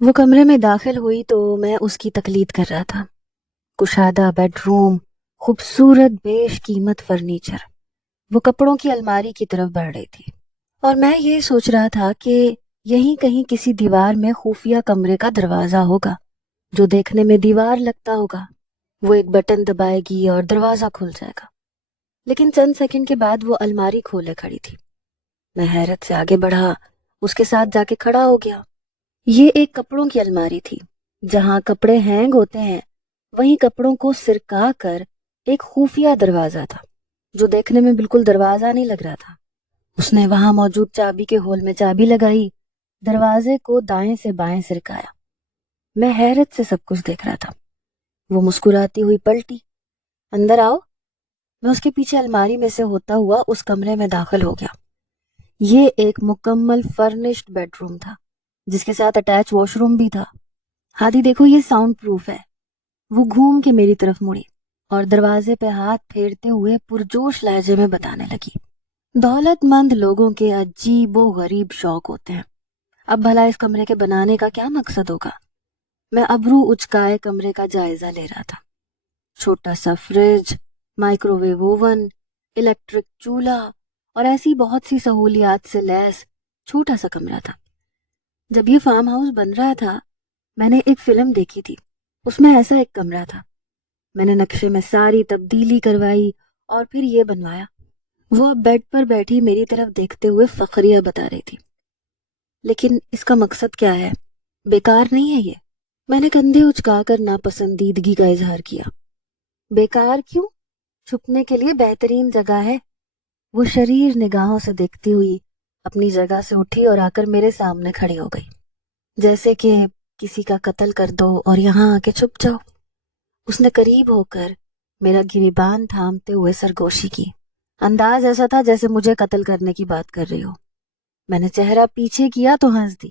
وہ کمرے میں داخل ہوئی تو میں اس کی تقلید کر رہا تھا۔ کشادہ بیڈ روم، خوبصورت بیش قیمت فرنیچر، وہ کپڑوں کی الماری کی طرف بڑھ رہی تھی، اور میں یہ سوچ رہا تھا کہ یہیں کہیں کسی دیوار میں خفیہ کمرے کا دروازہ ہوگا جو دیکھنے میں دیوار لگتا ہوگا۔ وہ ایک بٹن دبائے گی اور دروازہ کھل جائے گا۔ لیکن چند سیکنڈ کے بعد وہ الماری کھولے کھڑی تھی۔ میں حیرت سے آگے بڑھا، اس کے ساتھ جا کے کھڑا ہو گیا۔ یہ ایک کپڑوں کی الماری تھی۔ جہاں کپڑے ہینگ ہوتے ہیں وہیں کپڑوں کو سرکا کر ایک خفیہ دروازہ تھا جو دیکھنے میں بالکل دروازہ نہیں لگ رہا تھا۔ اس نے وہاں موجود چابی کے ہول میں چابی لگائی، دروازے کو دائیں سے بائیں سرکایا۔ میں حیرت سے سب کچھ دیکھ رہا تھا۔ وہ مسکراتی ہوئی پلٹی، اندر آؤ۔ میں اس کے پیچھے الماری میں سے ہوتا ہوا اس کمرے میں داخل ہو گیا۔ یہ ایک مکمل فرنشڈ بیڈ روم تھا جس کے ساتھ اٹیچ واش روم بھی تھا۔ ہادی دیکھو، یہ ساؤنڈ پروف ہے۔ وہ گھوم کے میری طرف مڑی اور دروازے پہ ہاتھ پھیرتے ہوئے پرجوش لہجے میں بتانے لگی، دولت مند لوگوں کے عجیب و غریب شوق ہوتے ہیں۔ اب بھلا اس کمرے کے بنانے کا کیا مقصد ہوگا؟ میں ابرو اچکائے کمرے کا جائزہ لے رہا تھا۔ چھوٹا سا fridge, microwave oven, electric چولہا اور ایسی بہت سی سہولیات سے لیس چھوٹا سا کمرہ تھا۔ جب یہ فارم ہاؤس بن رہا تھا میں نے ایک فلم دیکھی تھی، اس میں ایسا ایک کمرہ تھا۔ میں نے نقشے میں ساری تبدیلی کروائی اور پھر یہ بنوایا۔ وہ اب بیڈ پر بیٹھی میری طرف دیکھتے ہوئے فخریہ بتا رہی تھی، لیکن اس کا مقصد کیا ہے؟ بیکار نہیں ہے یہ؟ میں نے کندھے اچکا کر ناپسندیدگی کا اظہار کیا۔ بیکار کیوں؟ چھپنے کے لیے بہترین جگہ ہے۔ وہ شریر نگاہوں سے دیکھتی ہوئی اپنی جگہ سے اٹھی اور آ کر میرے سامنے کھڑی ہو گئی، جیسے کہ کسی کا قتل کر دو اور یہاں آ کے چھپ جاؤ۔ اس نے قریب ہو کر میرا گریبان تھامتے ہوئے سرگوشی کی۔ انداز ایسا تھا جیسے مجھے قتل کرنے کی بات کر رہی ہو۔ میں نے چہرہ پیچھے کیا تو ہنس دی۔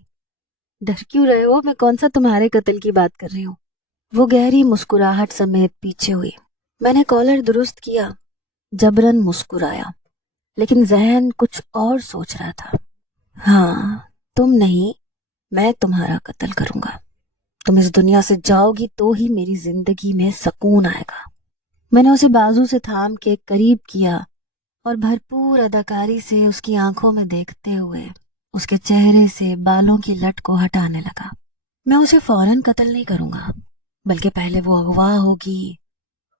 ڈر کیوں رہے ہو؟ میں کون سا تمہارے قتل کی بات کر رہی ہوں؟ وہ گہری مسکراہٹ سمیت پیچھے ہوئی۔ میں نے کالر درست کیا، جبرن مسکرایا، لیکن ذہن کچھ اور سوچ رہا تھا۔ ہاں، تم نہیں، میں تمہارا قتل کروں گا۔ تم اس دنیا سے جاؤ گی تو ہی میری زندگی میں سکون آئے گا۔ میں نے اسے بازو سے تھام کے قریب کیا اور بھرپور اداکاری سے اس کی آنکھوں میں دیکھتے ہوئے اس کے چہرے سے بالوں کی لٹ کو ہٹانے لگا۔ میں اسے فوراً قتل نہیں کروں گا، بلکہ پہلے وہ اغوا ہوگی،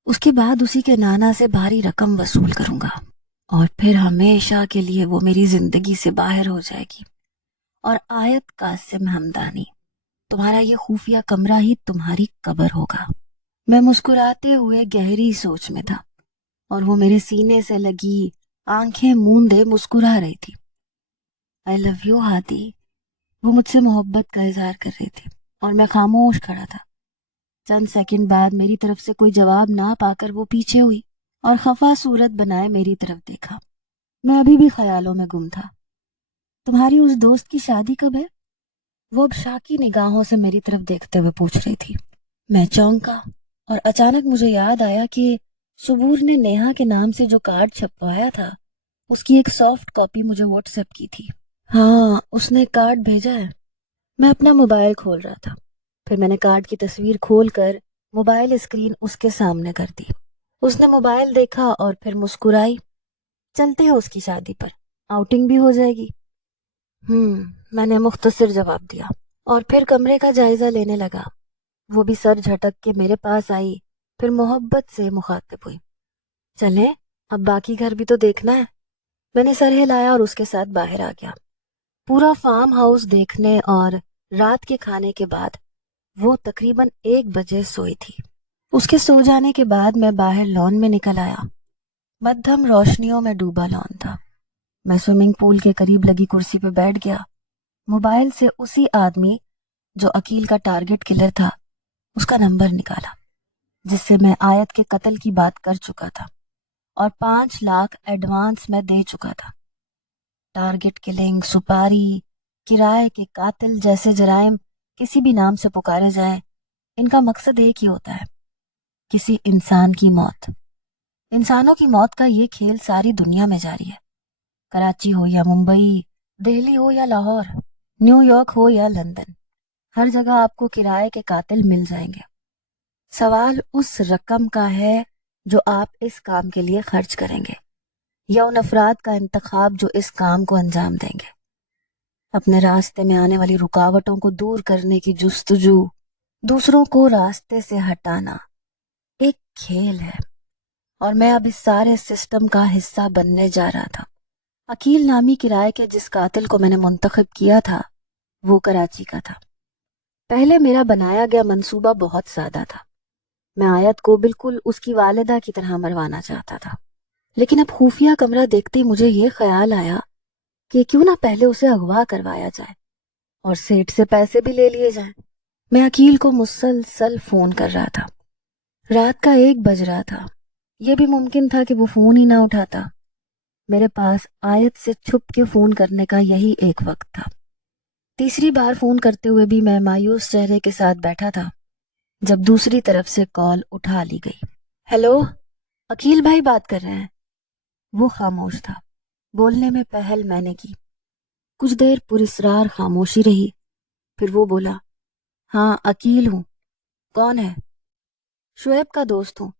اس کے بعد اسی کے نانا سے بھاری رقم وصول کروں گا، اور پھر ہمیشہ کے لیے وہ میری زندگی سے باہر ہو جائے گی۔ اور آیت قاسم ہمدانی، تمہارا یہ خفیہ کمرہ ہی تمہاری قبر ہوگا۔ میں مسکراتے ہوئے گہری سوچ میں تھا اور وہ میرے سینے سے لگی آنکھیں موندے مسکرا رہی تھی۔ I love you ہادی۔ وہ مجھ سے محبت کا اظہار کر رہی تھی اور میں خاموش کھڑا تھا۔ چند سیکنڈ بعد میری طرف سے کوئی جواب نہ پا کر وہ پیچھے ہوئی اور خفا صورت بنائے میری طرف دیکھا۔ میں ابھی بھی خیالوں میں گم تھا۔ تمہاری اس دوست کی شادی کب ہے؟ وہ اب شاکی نگاہوں سے میری طرف دیکھتے ہوئے پوچھ رہی تھی۔ میں چونکا اور اچانک مجھے یاد آیا کہ صبور نے نیہا کے نام سے جو کارڈ چھپوایا تھا اس کی ایک سافٹ کاپی مجھے واٹس ایپ کی تھی۔ ہاں، اس نے کارڈ بھیجا ہے۔ میں اپنا موبائل کھول رہا تھا، پھر میں نے کارڈ کی تصویر کھول کر موبائل اسکرین اس کے سامنے کر دی۔ اس نے موبائل دیکھا اور پھر مسکرائی۔ چلتے ہیں اس کی شادی پر، آؤٹنگ بھی ہو جائے گی۔ میں نے مختصر جواب دیا اور پھر کمرے کا جائزہ لینے لگا۔ وہ بھی سر جھٹک کے میرے پاس آئی، پھر محبت سے مخاطب ہوئی۔ چلیں، اب باقی گھر بھی تو دیکھنا ہے۔ میں نے سر ہلایا اور اس کے ساتھ باہر آ گیا۔ پورا فارم ہاؤس دیکھنے اور رات کے کھانے کے بعد وہ تقریباً 1 بجے سوئی تھی۔ اس کے سو جانے کے بعد میں باہر لان میں نکل آیا۔ مدھم روشنیوں میں ڈوبا لان تھا۔ میں سوئمنگ پول کے قریب لگی کرسی پہ بیٹھ گیا۔ موبائل سے اسی آدمی جو عقیل کا ٹارگٹ کلر تھا اس کا نمبر نکالا جس سے میں آیت کے قتل کی بات کر چکا تھا اور 5 لاکھ ایڈوانس میں دے چکا تھا۔ ٹارگٹ کلنگ، سپاری، کرائے کے قاتل جیسے جرائم کسی بھی نام سے پکارے جائیں، ان کا مقصد ایک ہی ہوتا ہے، کسی انسان کی موت۔ انسانوں کی موت کا یہ کھیل ساری دنیا میں جاری ہے، کراچی ہو یا ممبئی، دہلی ہو یا لاہور، نیو یارک ہو یا لندن۔ ہر جگہ آپ کو کرائے کے قاتل مل جائیں گے. سوال اس رقم کا ہے جو آپ اس کام کے لیے خرچ کریں گے، یا ان افراد کا انتخاب جو اس کام کو انجام دیں گے. اپنے راستے میں آنے والی رکاوٹوں کو دور کرنے کی جستجو، دوسروں کو راستے سے ہٹانا ایک کھیل ہے، اور میں اب اس سارے سسٹم کا حصہ بننے جا رہا تھا. عقیل نامی کرائے کے جس قاتل کو میں نے منتخب کیا تھا وہ کراچی کا تھا. پہلے میرا بنایا گیا منصوبہ بہت سادہ تھا. میں آیت کو بالکل اس کی والدہ کی طرح مروانا چاہتا تھا، لیکن اب خفیہ کمرہ دیکھتے مجھے یہ خیال آیا کہ کیوں نہ پہلے اسے اغوا کروایا جائے اور سیٹ سے پیسے بھی لے لیے جائیں. میں عقیل کو مسلسل فون کر رہا تھا. رات کا 1 بج رہا تھا. یہ بھی ممکن تھا کہ وہ فون ہی نہ اٹھاتا. میرے پاس آیت سے چھپ کے فون کرنے کا یہی ایک وقت تھا. تیسری بار فون کرتے ہوئے بھی میں مایوس چہرے کے ساتھ بیٹھا تھا جب دوسری طرف سے کال اٹھا لی گئی. ہیلو، عقیل بھائی بات کر رہے ہیں. وہ خاموش تھا. بولنے میں پہل میں نے کی. کچھ دیر پراسرار خاموشی رہی، پھر وہ بولا، ہاں عقیل ہوں. کون ہے؟ شعیب کا دوست ہوں.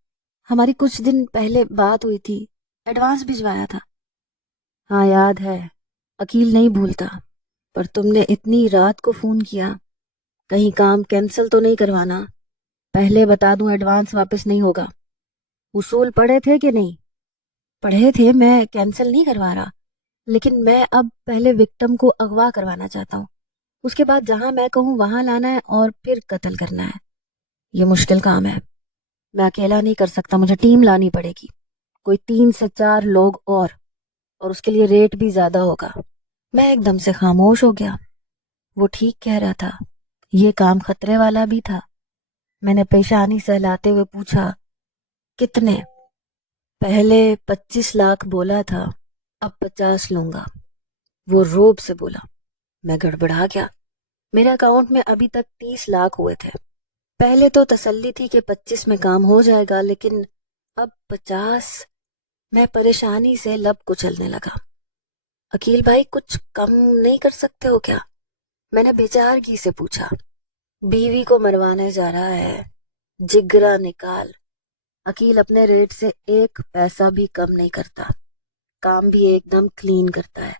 ہماری کچھ دن پہلے بات ہوئی تھی، ایڈوانس بھجوایا تھا. ہاں یاد ہے، عقیل نہیں بھولتا. پر تم نے اتنی رات کو فون کیا، کہیں کام کینسل تو نہیں کروانا؟ پہلے بتا دوں ایڈوانس واپس نہیں ہوگا. اصول پڑھے تھے کہ نہیں؟ پڑھے تھے. میں کینسل نہیں کروا رہا، لیکن میں اب پہلے وکٹم کو اغوا کروانا چاہتا ہوں. اس کے بعد جہاں میں کہوں وہاں لانا ہے اور پھر قتل کرنا ہے. یہ مشکل کام ہے، میں اکیلا نہیں کر سکتا. مجھے ٹیم لانی پڑے گی، کوئی 3 سے 4 لوگ اور اس کے لیے ریٹ بھی زیادہ ہوگا. میں ایک دم سے خاموش ہو گیا. وہ ٹھیک کہہ رہا تھا. یہ کام خطرے والا بھی تھا. میں نے پیشانی سہلاتے ہوئے پوچھا، کتنے؟ پہلے 25 لاکھ بولا تھا، اب 50 لوں گا. وہ روب سے بولا. میں گڑبڑا گیا. میرے اکاؤنٹ میں ابھی تک 30 لاکھ ہوئے تھے. پہلے تو تسلی تھی کہ 25 میں کام ہو جائے گا، لیکن اب 50. میں پریشانی سے لب کچلنے لگا. عقیل بھائی کچھ کم نہیں کر سکتے ہو کیا؟ میں نے بےچارگی سے پوچھا. بیوی کو مروانے جا رہا ہے، جگرا نکال. عقیل اپنے ریٹ سے 1 پیسہ بھی کم نہیں کرتا، کام بھی ایک دم کلین کرتا ہے.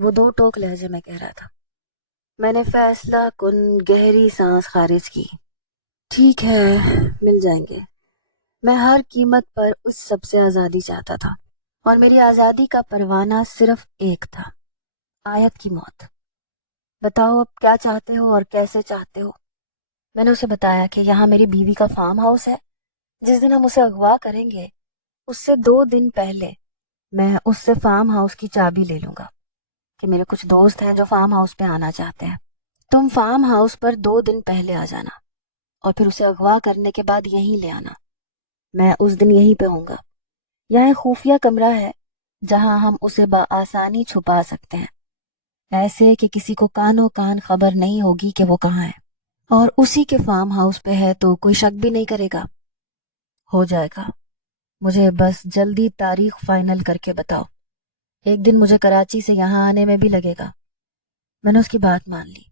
وہ 2 ٹوک لہجے میں کہہ رہا تھا. میں نے فیصلہ کن گہری سانس خارج کی. ٹھیک ہے، مل جائیں گے. میں ہر قیمت پر اس سب سے آزادی چاہتا تھا، اور میری آزادی کا پروانہ صرف ایک تھا، آیت کی موت. بتاؤ اب کیا چاہتے ہو اور کیسے چاہتے ہو؟ میں نے اسے بتایا کہ یہاں میری بیوی کا فارم ہاؤس ہے. جس دن ہم اسے اغوا کریں گے اس سے 2 دن پہلے میں اس سے فارم ہاؤس کی چابی لے لوں گا کہ میرے کچھ دوست ہیں جو فارم ہاؤس پہ آنا چاہتے ہیں. تم فارم ہاؤس پر 2 دن پہلے آ جانا اور پھر اسے اغوا کرنے کے بعد یہیں لے آنا. میں اس دن یہیں پہ ہوں گا. یہاں ایک خفیہ کمرہ ہے جہاں ہم اسے بآسانی چھپا سکتے ہیں، ایسے کہ کسی کو کانوں کان خبر نہیں ہوگی کہ وہ کہاں ہے، اور اسی کے فارم ہاؤس پہ ہے تو کوئی شک بھی نہیں کرے گا. ہو جائے گا. مجھے بس جلدی تاریخ فائنل کر کے بتاؤ. ایک دن مجھے کراچی سے یہاں آنے میں بھی لگے گا. میں نے اس کی بات مان لی.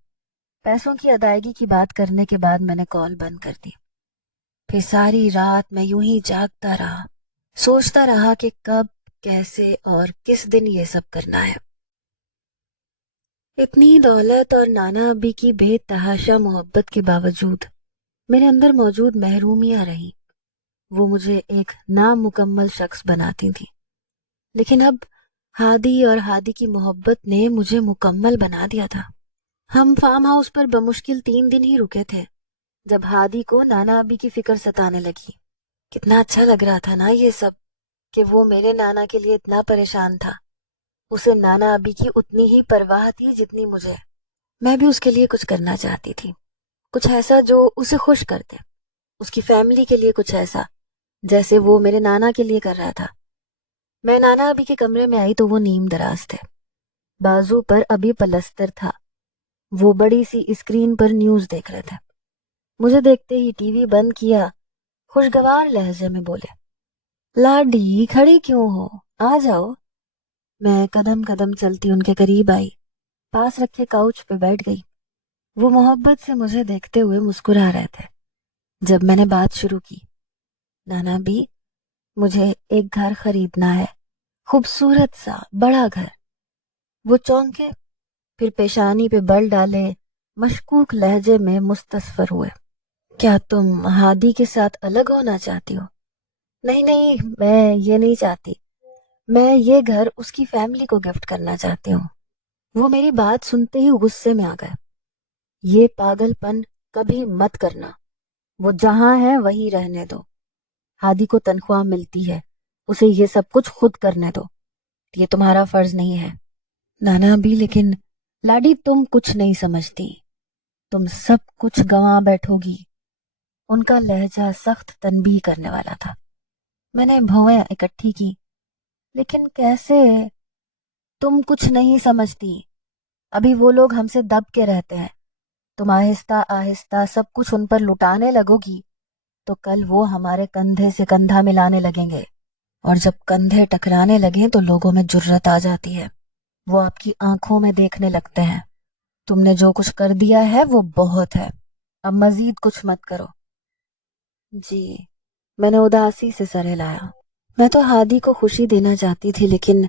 پیسوں کی ادائیگی کی بات کرنے کے بعد میں نے کال بند کر دی. پھر ساری رات میں یوں ہی جاگتا رہا، سوچتا رہا کہ کب، کیسے اور کس دن یہ سب کرنا ہے. اتنی دولت اور نانا ابی کی بے تحاشا محبت کے باوجود میرے اندر موجود محرومیاں رہیں. وہ مجھے ایک نامکمل شخص بناتی تھی، لیکن اب ہادی اور ہادی کی محبت نے مجھے مکمل بنا دیا تھا. ہم فارم ہاؤس پر بمشکل 3 دن ہی رکے تھے جب ہادی کو نانا ابی کی فکر ستانے لگی. کتنا اچھا لگ رہا تھا نا یہ سب، کہ وہ میرے نانا کے لیے اتنا پریشان تھا. اسے نانا ابی کی اتنی ہی پرواہ تھی جتنی مجھے. میں بھی اس کے لیے کچھ کرنا چاہتی تھی، کچھ ایسا جو اسے خوش کر دے. اس کی فیملی کے لیے کچھ ایسا جیسے وہ میرے نانا کے لیے کر رہا تھا. میں نانا ابی کے کمرے میں آئی تو وہ نیم دراز تھے. بازو پر ابھی پلستر تھا. وہ بڑی سی اسکرین پر نیوز دیکھ رہے تھے. مجھے دیکھتے ہی ٹی وی بند کیا. خوشگوار لہجے میں بولے، لاڈی کھڑی کیوں ہو، آ جاؤ. میں قدم قدم چلتی ان کے قریب آئی، پاس رکھے کاؤچ پہ بیٹھ گئی. وہ محبت سے مجھے دیکھتے ہوئے مسکرا رہے تھے. جب میں نے بات شروع کی، نانا بھی مجھے ایک گھر خریدنا ہے، خوبصورت سا بڑا گھر. وہ چونکے، پھر پیشانی پہ بل ڈالے، مشکوک لہجے میں مستصفر ہوئے. کیا تم ہادی کے ساتھ الگ ہونا چاہتی ہو؟ نہیں نہیں، میں یہ نہیں چاہتی. میں یہ گھر اس کی فیملی کو گفٹ کرنا چاہتی ہوں. وہ میری بات سنتے ہی غصے میں آ گئے. یہ پاگل پن کبھی مت کرنا. وہ جہاں ہے وہی رہنے دو. ہادی کو تنخواہ ملتی ہے، اسے یہ سب کچھ خود کرنے دو. یہ تمہارا فرض نہیں ہے. نانا بھی لیکن لاڈی تم کچھ نہیں سمجھتی، تم سب کچھ گنوا بیٹھو گی. ان کا لہجہ سخت تنبیہ کرنے والا تھا. میں نے بھویں اکٹھی کی. لیکن کیسے؟ تم کچھ نہیں سمجھتی. ابھی وہ لوگ ہم سے دب کے رہتے ہیں. تم آہستہ آہستہ سب کچھ ان پر لٹانے لگو گی تو کل وہ ہمارے کندھے سے کندھا ملانے لگیں گے، اور جب کندھے ٹکرانے لگیں تو لوگوں میں جرت آ جاتی ہے. وہ آپ کی آنکھوں میں دیکھنے لگتے ہیں. تم نے جو کچھ کر دیا ہے وہ بہت ہے، اب مزید کچھ مت کرو. جی، میں نے اداسی سے سر ہلایا. میں تو ہادی کو خوشی دینا چاہتی تھی، لیکن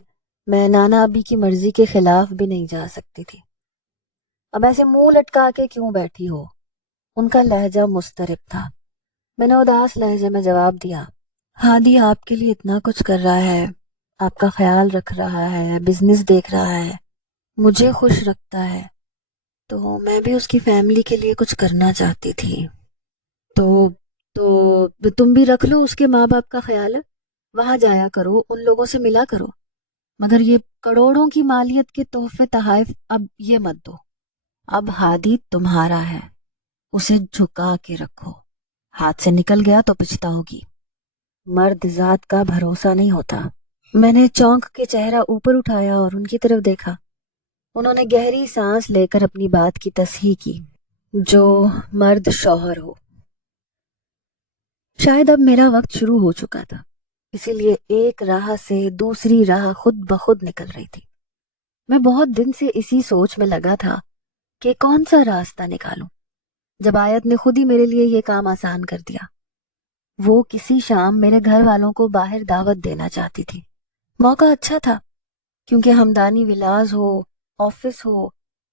میں نانا ابی کی مرضی کے خلاف بھی نہیں جا سکتی تھی. اب ایسے منہ لٹکا کے کیوں بیٹھی ہو؟ ان کا لہجہ مضطرب تھا. میں نے اداس لہجے میں جواب دیا، ہادی آپ کے لیے اتنا کچھ کر رہا ہے، آپ کا خیال رکھ رہا ہے، بزنس دیکھ رہا ہے، مجھے خوش رکھتا ہے، تو میں بھی اس کی فیملی کے لیے کچھ کرنا چاہتی تھی. تو تم بھی رکھ لو اس کے ماں باپ کا خیال. وہاں جایا کرو، ان لوگوں سے ملا کرو، مگر یہ کروڑوں کی مالیت کے تحفے تحائف اب یہ مت دو. اب ہادی تمہارا ہے، اسے جھکا کے رکھو. ہاتھ سے نکل گیا تو پچھتاؤگی. مرد ذات کا بھروسہ نہیں ہوتا. میں نے چونک کے چہرہ اوپر اٹھایا اور ان کی طرف دیکھا. انہوں نے گہری سانس لے کر اپنی بات کی تصحیح کی. جو مرد شوہر ہو. شاید اب میرا وقت شروع ہو چکا تھا، اسی لیے ایک راہ سے دوسری راہ خود بخود نکل رہی تھی. میں بہت دن سے اسی سوچ میں لگا تھا کہ کون سا راستہ نکالوں، جب آیت نے خود ہی میرے لیے یہ کام آسان کر دیا. وہ کسی شام میرے گھر والوں کو باہر دعوت دینا چاہتی تھی. موقع اچھا تھا، کیونکہ ہمدانی ولاز ہو، آفس ہو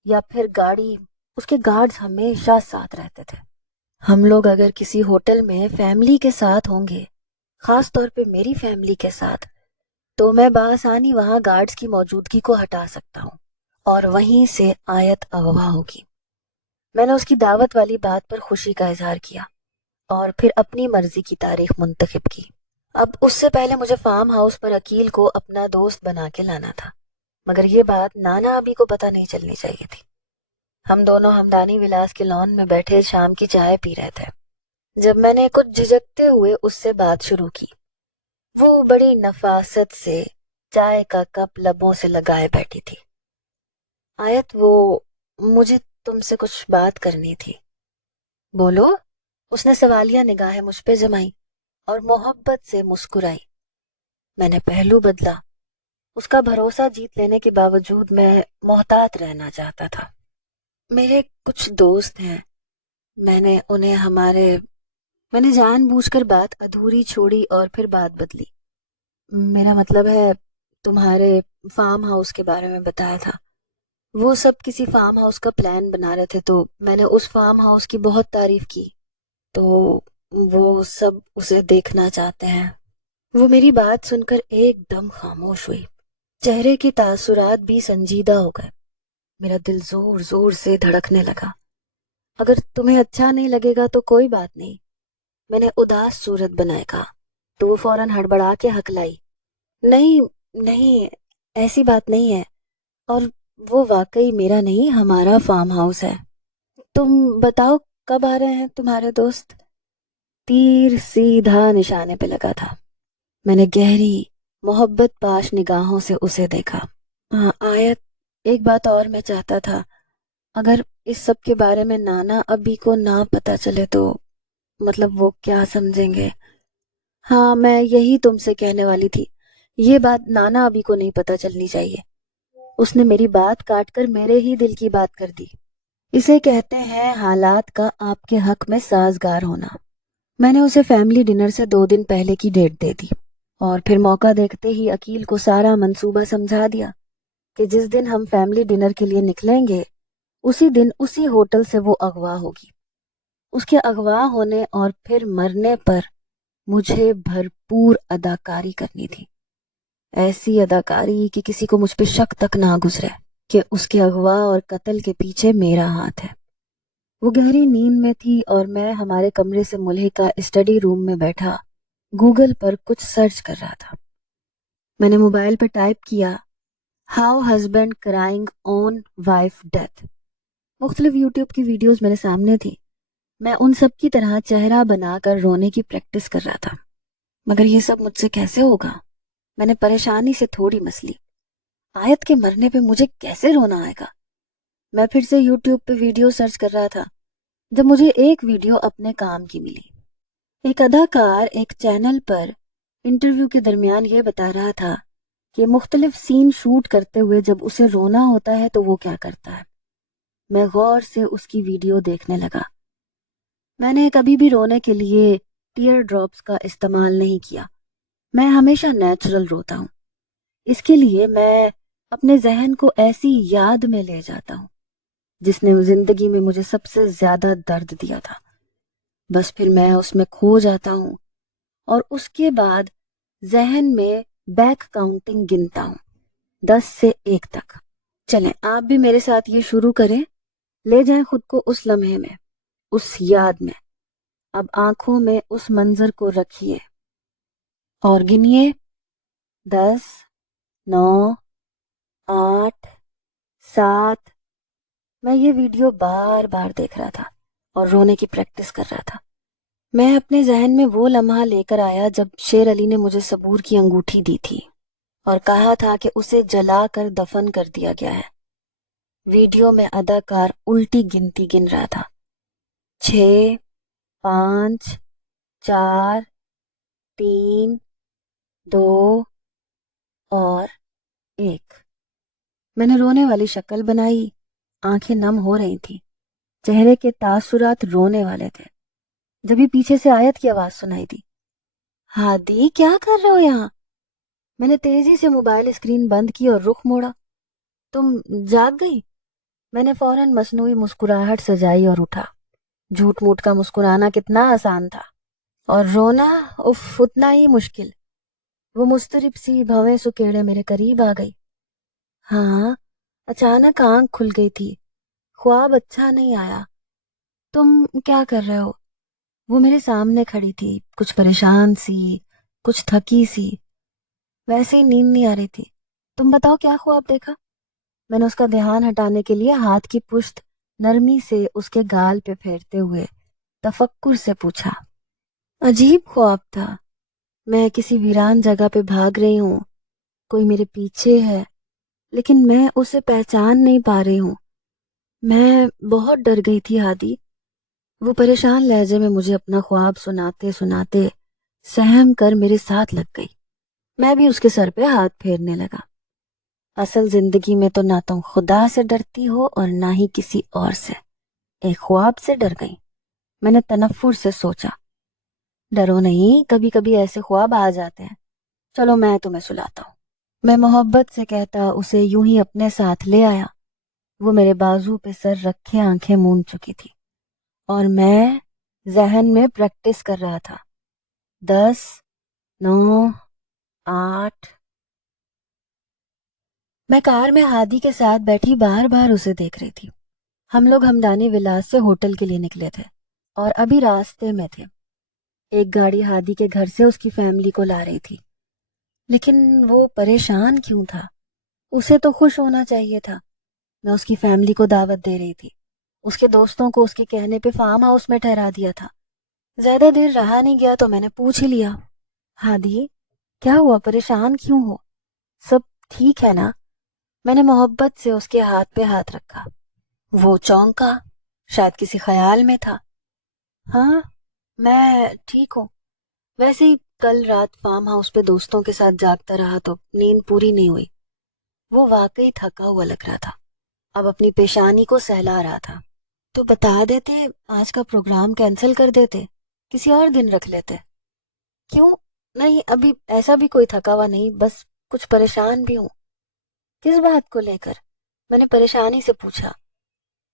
یا پھر گاڑی، اس کے گارڈز ہمیشہ ساتھ رہتے تھے. ہم لوگ اگر کسی ہوٹل میں فیملی کے ساتھ ہوں گے، خاص طور پہ میری فیملی کے ساتھ، تو میں بآسانی وہاں گارڈز کی موجودگی کو ہٹا سکتا ہوں اور وہیں سے آیت اغوا ہوگی. میں نے اس کی دعوت والی بات پر خوشی کا اظہار کیا اور پھر اپنی مرضی کی تاریخ منتخب کی. اب اس سے پہلے مجھے فارم ہاؤس پر عقیل کو اپنا دوست بنا کے لانا تھا، مگر یہ بات نانا ابی کو پتہ نہیں چلنی چاہیے تھی. ہم دونوں ہمدانی ولاس کے لان میں بیٹھے شام کی چائے پی رہے تھے جب میں نے کچھ جھجکتے ہوئے اس سے بات شروع کی. وہ بڑی نفاست سے چائے کا کپ لبوں سے لگائے بیٹھی تھی. آیت، مجھے تم سے کچھ بات کرنی تھی. بولو. اس نے سوالیہ نگاہیں مجھ پہ جمائی اور محبت سے مسکرائی. میں نے پہلو بدلا. اس کا بھروسہ جیت لینے کے باوجود میں محتاط رہنا چاہتا تھا. میرے کچھ دوست ہیں، میں نے جان بوجھ کر بات ادھوری چھوڑی اور پھر بات بدلی. میرا مطلب ہے تمہارے فارم ہاؤس کے بارے میں بتایا تھا. وہ سب کسی فارم ہاؤس کا پلان بنا رہے تھے تو میں نے اس فارم ہاؤس کی بہت تعریف کی، تو وہ سب اسے دیکھنا چاہتے ہیں. وہ میری بات سن کر ایک دم خاموش ہوئی. چہرے کے تاثرات بھی سنجیدہ ہو گئے. میرا دل زور زور سے دھڑکنے لگا. اگر تمہیں اچھا نہیں لگے گا تو کوئی بات نہیں، میں نے اداس صورت بنائے کہا. تو وہ فوراً ہڑبڑا کے ہکلائی. نہیں نہیں، ایسی بات نہیں ہے، اور وہ واقعی میرا نہیں ہمارا فارم ہاؤس ہے. تم بتاؤ کب آ رہے ہیں تمہارے دوست؟ تیر سیدھا نشانے پہ لگا تھا. میں نے گہری محبت پاش نگاہوں سے اسے دیکھا. آیت، ایک بات اور میں چاہتا تھا، اگر اس سب کے بارے میں نانا ابی کو نہ پتہ چلے تو مطلب وہ کیا سمجھیں گے؟ ہاں، میں یہی تم سے کہنے والی تھی، یہ بات نانا ابی کو نہیں پتہ چلنی چاہیے. اس نے میری بات کاٹ کر میرے ہی دل کی بات کر دی. اسے کہتے ہیں حالات کا آپ کے حق میں سازگار ہونا۔ میں نے اسے فیملی ڈنر سے 2 دن پہلے کی ڈیٹ دے دی اور پھر موقع دیکھتے ہی عقیل کو سارا منصوبہ سمجھا دیا کہ جس دن ہم فیملی ڈنر کے لیے نکلیں گے اسی دن اسی ہوٹل سے وہ اغوا ہوگی۔ اس کے اغوا ہونے اور پھر مرنے پر مجھے بھرپور اداکاری کرنی تھی، ایسی اداکاری کہ کسی کو مجھ پہ شک تک نہ گزرے کہ اس کے اغوا اور قتل کے پیچھے میرا ہاتھ ہے۔ وہ گہری نیند میں تھی اور میں ہمارے کمرے سے ملحقہ اسٹڈی روم میں بیٹھا گوگل پر کچھ سرچ کر رہا تھا۔ میں نے موبائل پہ ٹائپ کیا how husband crying on wife death. مختلف یوٹیوب کی ویڈیوز میرے سامنے تھی۔ میں ان سب کی طرح چہرہ بنا کر رونے کی پریکٹس کر رہا تھا، مگر یہ سب مجھ سے کیسے ہوگا؟ میں نے پریشانی سے تھوڑی مسلی، آیت کے مرنے پہ مجھے کیسے رونا آئے گا؟ میں پھر سے یوٹیوب پہ ویڈیو سرچ کر رہا تھا جب مجھے ایک ویڈیو اپنے کام کی ملی۔ ایک اداکار ایک چینل پر انٹرویو کے درمیان یہ بتا رہا تھا کہ مختلف سین شوٹ کرتے ہوئے جب اسے رونا ہوتا ہے تو وہ کیا کرتا ہے۔ میں غور سے اس کی ویڈیو دیکھنے لگا۔ میں نے کبھی بھی رونے کے لیے ٹیئر ڈراپس کا استعمال نہیں کیا، میں ہمیشہ نیچرل روتا ہوں۔ اس کے لیے میں اپنے ذہن کو ایسی یاد میں لے جاتا ہوں جس نے زندگی میں مجھے سب سے زیادہ درد دیا تھا، بس پھر میں اس میں کھو جاتا ہوں اور اس کے بعد ذہن میں بیک کاؤنٹنگ گنتا ہوں 10 سے 1 تک۔ چلیں آپ بھی میرے ساتھ یہ شروع کریں، لے جائیں خود کو اس لمحے میں، اس یاد میں۔ اب آنکھوں میں اس منظر کو رکھیے اور گنیے 10، 9، 8، 7۔ میں یہ ویڈیو بار بار دیکھ رہا تھا اور رونے کی پریکٹس کر رہا تھا۔ میں اپنے ذہن میں وہ لمحہ لے کر آیا جب شیر علی نے مجھے صبور کی انگوٹھی دی تھی اور کہا تھا کہ اسے جلا کر دفن کر دیا گیا ہے۔ ویڈیو میں اداکار الٹی گنتی گن رہا تھا، 6، 5، 4، 3، 2 اور 1۔ میں نے رونے والی شکل بنائی، آنکھیں نم ہو رہی تھی، چہرے کے تاثرات رونے والے تھے۔ جبھی پیچھے سے آیت کی آواز سنائی دی، ہادی کیا کر رہے ہو یہاں؟ میں نے تیزی سے موبائل اسکرین بند کی اور رخ موڑا۔ تم جاگ گئی؟ میں نے فوراً مصنوعی مسکراہٹ سجائی اور اٹھا۔ جھوٹ موٹ کا مسکرانا کتنا آسان تھا اور رونا اف اتنا ہی مشکل۔ وہ مضطرب سی بھویں سکیڑے میرے قریب آ گئی۔ ہاں، اچانک آنکھ کھل گئی تھی، خواب اچھا نہیں آیا۔ تم کیا کر رہے ہو؟ وہ میرے سامنے کھڑی تھی، کچھ پریشان سی، کچھ تھکی سی، ویسے ہی نیند نہیں آ رہی تھی۔ تم بتاؤ کیا خواب دیکھا؟ میں نے اس کا دھیان ہٹانے کے لیے ہاتھ کی پشت نرمی سے اس کے گال پہ پھیرتے ہوئے تفکر سے پوچھا۔ عجیب خواب تھا، میں کسی ویران جگہ پہ بھاگ رہی ہوں، کوئی میرے پیچھے ہے لیکن میں اسے پہچان نہیں پا رہی ہوں۔ میں بہت ڈر گئی تھی ہادی۔ وہ پریشان لہجے میں مجھے اپنا خواب سناتے سناتے سہم کر میرے ساتھ لگ گئی۔ میں بھی اس کے سر پہ ہاتھ پھیرنے لگا۔ اصل زندگی میں تو نہ تم خدا سے ڈرتی ہو اور نہ ہی کسی اور سے، ایک خواب سے ڈر گئی۔ میں نے تنفر سے سوچا، ڈرو نہیں، کبھی کبھی ایسے خواب آ جاتے ہیں، چلو میں تمہیں سلاتا ہوں۔ میں محبت سے کہتا اسے یوں ہی اپنے ساتھ لے آیا۔ وہ میرے بازو پہ سر رکھے آنکھیں موند چکی تھی اور میں ذہن میں پریکٹس کر رہا تھا، 10، 9، 8۔ میں کار میں ہادی کے ساتھ بیٹھی بار بار اسے دیکھ رہی تھی۔ ہم لوگ ہمدانی ولاس سے ہوٹل کے لیے نکلے تھے اور ابھی راستے میں تھے۔ ایک گاڑی ہادی کے گھر سے اس کی فیملی کو لا رہی تھی، لیکن وہ پریشان کیوں تھا؟ اسے تو خوش ہونا چاہیے تھا۔ میں اس کی فیملی کو دعوت دے رہی تھی، اس کے دوستوں کو اس کے کہنے پہ فارم ہاؤس میں ٹھہرا دیا تھا۔ زیادہ دیر رہا نہیں گیا تو میں نے پوچھ ہی لیا، ہادی کیا ہوا، پریشان کیوں ہو؟ سب ٹھیک ہے نا؟ میں نے محبت سے اس کے ہاتھ پہ ہاتھ رکھا۔ وہ چونکا، شاید کسی خیال میں تھا۔ ہاں میں ٹھیک ہوں، ویسے ہی کل رات فارم ہاؤس پہ دوستوں کے ساتھ جاگتا رہا تو نیند پوری نہیں ہوئی۔ وہ واقعی تھکا ہوا لگ رہا تھا، اب اپنی پیشانی کو سہلا رہا تھا۔ تو بتا دیتے، آج کا پروگرام کینسل کر دیتے، کسی اور دن رکھ لیتے۔ کیوں؟ نہیں، ابھی ایسا بھی کوئی تھکا ہوا نہیں، بس کچھ پریشان بھی ہوں۔ کس بات کو لے کر؟ میں نے پریشانی سے پوچھا۔